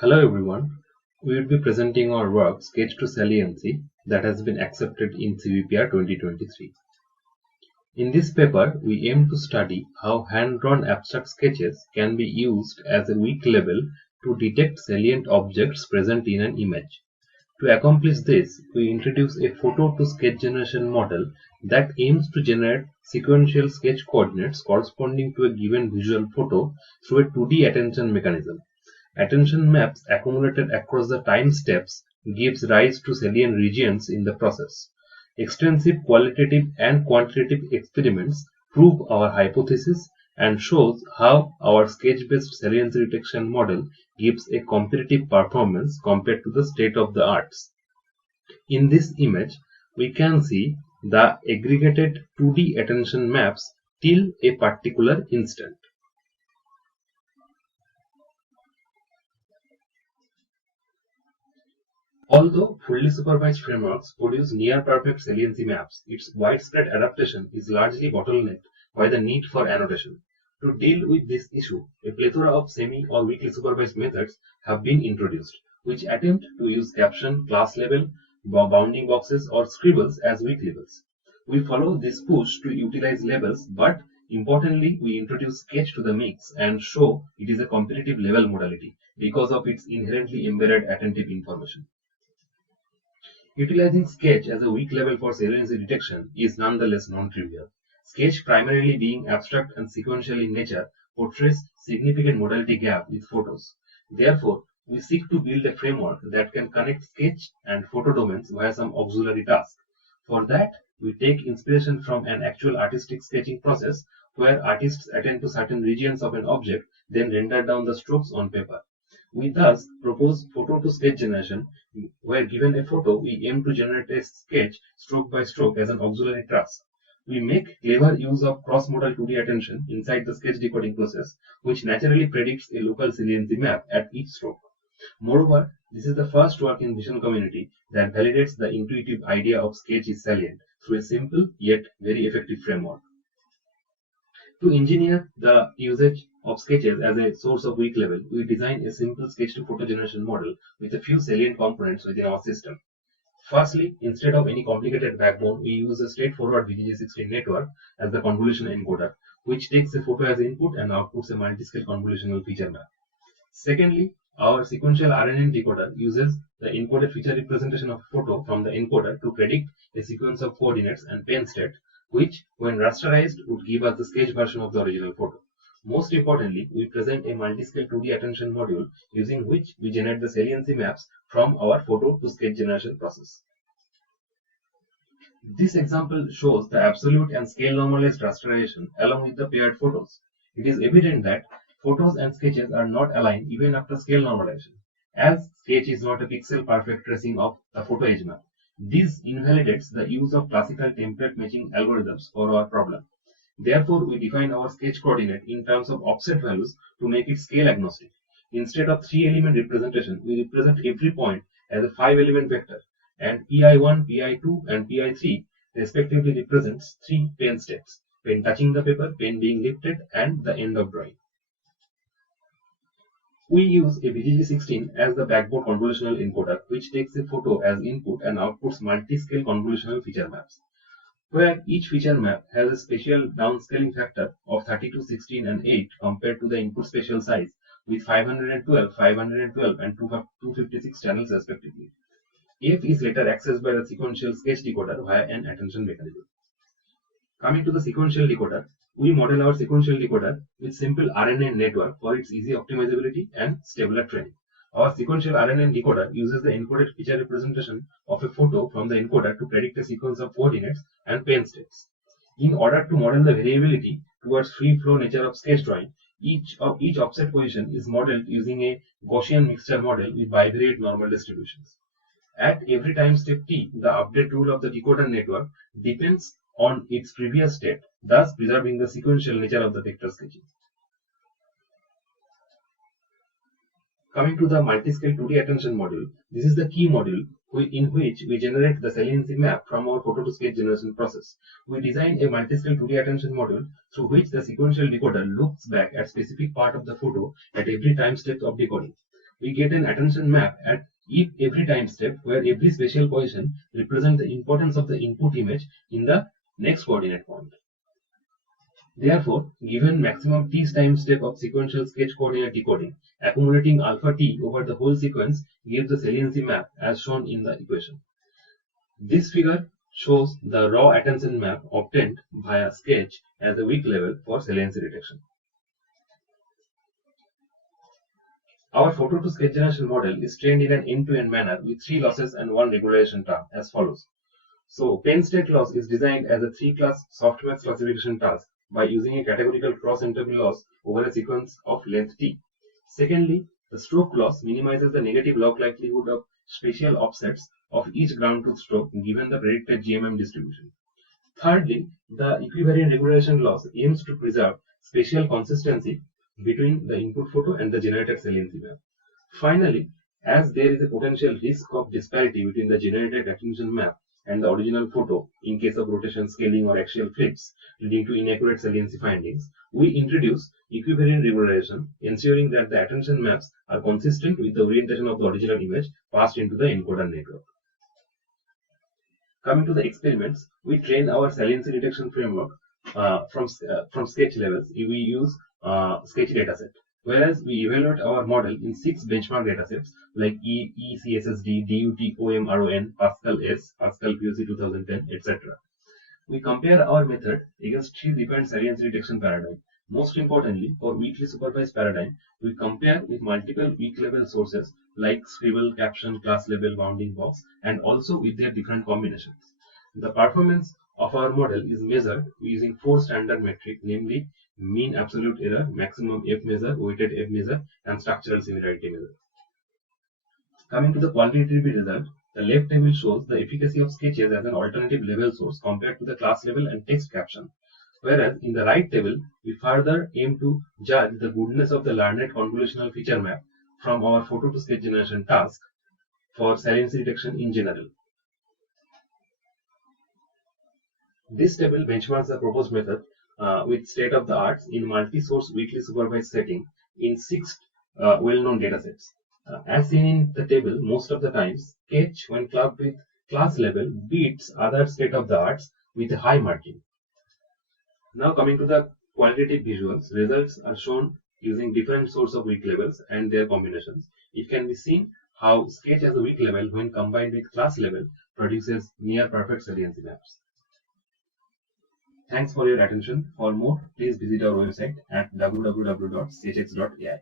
Hello everyone, we will be presenting our work Sketch2Saliency that has been accepted in CVPR 2023. In this paper, we aim to study how hand-drawn abstract sketches can be used as a weak level to detect salient objects present in an image. To accomplish this, we introduce a photo-to-sketch generation model that aims to generate sequential sketch coordinates corresponding to a given visual photo through a 2D attention mechanism. Attention maps accumulated across the time steps gives rise to salient regions in the process. Extensive qualitative and quantitative experiments prove our hypothesis and shows how our sketch-based saliency detection model gives a competitive performance compared to the state-of-the-art. In this image, we can see the aggregated 2D attention maps till a particular instant. Although fully supervised frameworks produce near-perfect saliency maps, its widespread adaptation is largely bottlenecked by the need for annotation. To deal with this issue, a plethora of semi or weakly supervised methods have been introduced, which attempt to use caption, class label, bounding boxes, or scribbles as weak labels. We follow this push to utilize labels, but importantly, we introduce sketch to the mix and show it is a competitive label modality because of its inherently embedded attentive information. Utilizing Sketch as a weak level for saliency detection is nonetheless non-trivial. Sketch, primarily being abstract and sequential in nature, portrays significant modality gap with photos. Therefore, we seek to build a framework that can connect Sketch and photo domains via some auxiliary task. For that, we take inspiration from an actual artistic sketching process where artists attend to certain regions of an object, then render down the strokes on paper. We thus propose photo-to-sketch generation, where given a photo, we aim to generate a sketch stroke by stroke as an auxiliary task. We make clever use of cross-modal 2D attention inside the sketch decoding process, which naturally predicts a local saliency map at each stroke. Moreover, this is the first work in visual community that validates the intuitive idea of sketch is salient through a simple yet very effective framework. To engineer the usage of sketches as a source of weak level, we design a simple sketch-to-photo generation model with a few salient components within our system. Firstly, instead of any complicated backbone, we use a straightforward VGG16 network as the convolution encoder, which takes a photo as input and outputs a multi-scale convolutional feature map. Secondly, our sequential RNN decoder uses the encoded feature representation of a photo from the encoder to predict a sequence of coordinates and pen state, which, when rasterized, would give us the sketch version of the original photo. Most importantly, we present a multi-scale 2D attention module using which we generate the saliency maps from our photo-to-sketch generation process. This example shows the absolute and scale normalized rasterization along with the paired photos. It is evident that photos and sketches are not aligned even after scale normalization, as sketch is not a pixel-perfect tracing of the photo edge map. This invalidates the use of classical template matching algorithms for our problem. Therefore, we define our sketch coordinate in terms of offset values to make it scale agnostic. Instead of 3-element representation, we represent every point as a 5-element vector, and PI1, PI2, and PI3 respectively represents 3 pen states: pen touching the paper, pen being lifted, and the end of drawing. We use a VGG16 as the backbone convolutional encoder, which takes a photo as input and outputs multi-scale convolutional feature maps, where each feature map has a spatial downscaling factor of 32, 16, and 8 compared to the input spatial size, with 512, 512, and 256 channels respectively. F is later accessed by the sequential sketch decoder via an attention mechanism. Coming to the sequential decoder, we model our sequential decoder with simple RNN network for its easy optimizability and stable training. Our sequential RNN decoder uses the encoded feature representation of a photo from the encoder to predict a sequence of coordinates and pen states. In order to model the variability towards free flow nature of sketch drawing, each offset position is modeled using a Gaussian mixture model with bivariate normal distributions. At every time step t, the update rule of the decoder network depends on its previous state, thus preserving the sequential nature of the vector sketching. Coming to the multi-scale 2D attention module, this is the key module in which we generate the saliency map from our photo-to-sketch generation process. We design a multi-scale 2D attention module through which the sequential decoder looks back at specific part of the photo at every time step of decoding. we get an attention map at every time step where every spatial position represents the importance of the input image in the next coordinate point. Therefore, given maximum t time step of sequential sketch coordinate decoding, accumulating alpha t over the whole sequence gives the saliency map as shown in the equation. This figure shows the raw attention map obtained via sketch as a weak level for saliency detection. Our photo to sketch generation model is trained in an end-to-end manner with 3 losses and 1 regularization term as follows. So, pen state loss is designed as a 3-class softmax classification task by using a categorical cross-interval loss over a sequence of length t. Secondly, the stroke loss minimizes the negative log likelihood of spatial offsets of each ground truth stroke given the predicted GMM distribution. Thirdly, the equivariant regularization loss aims to preserve spatial consistency between the input photo and the generated saliency map. Finally, as there is a potential risk of disparity between the generated attention map and the original photo in case of rotation, scaling, or axial flips leading to inaccurate saliency findings, we introduce equivariant regularization, ensuring that the attention maps are consistent with the orientation of the original image passed into the encoder network. Coming to the experiments, we train our saliency detection framework from sketch levels. We use sketch dataset, whereas we evaluate our model in 6 benchmark datasets like ECSSD, DUT, OM, RON, Pascal S, Pascal POC 2010, etc. We compare our method against 3 different saliency detection paradigms. Most importantly, for weakly supervised paradigm, we compare with multiple weak level sources like scribble, caption, class label, bounding box, and also with their different combinations. The performance of our model is measured using 4 standard metrics, namely mean absolute error, maximum F measure, weighted F measure, and structural similarity measure. Coming to the quantitative result, the left table shows the efficacy of sketches as an alternative level source compared to the class level and text caption. Whereas in the right table, we further aim to judge the goodness of the learned convolutional feature map from our photo to sketch generation task for saliency detection in general. This table benchmarks the proposed method with state-of-the-art in multi-source weakly supervised setting in 6 well-known datasets. As seen in the table, most of the times, sketch when clubbed with class level beats other state-of-the-arts with a high margin. Now coming to the qualitative visuals, results are shown using different source of weak levels and their combinations. It can be seen how sketch as a weak level when combined with class level produces near perfect saliency maps. Thanks for your attention. For more, please visit our website at www.sketchx.ai.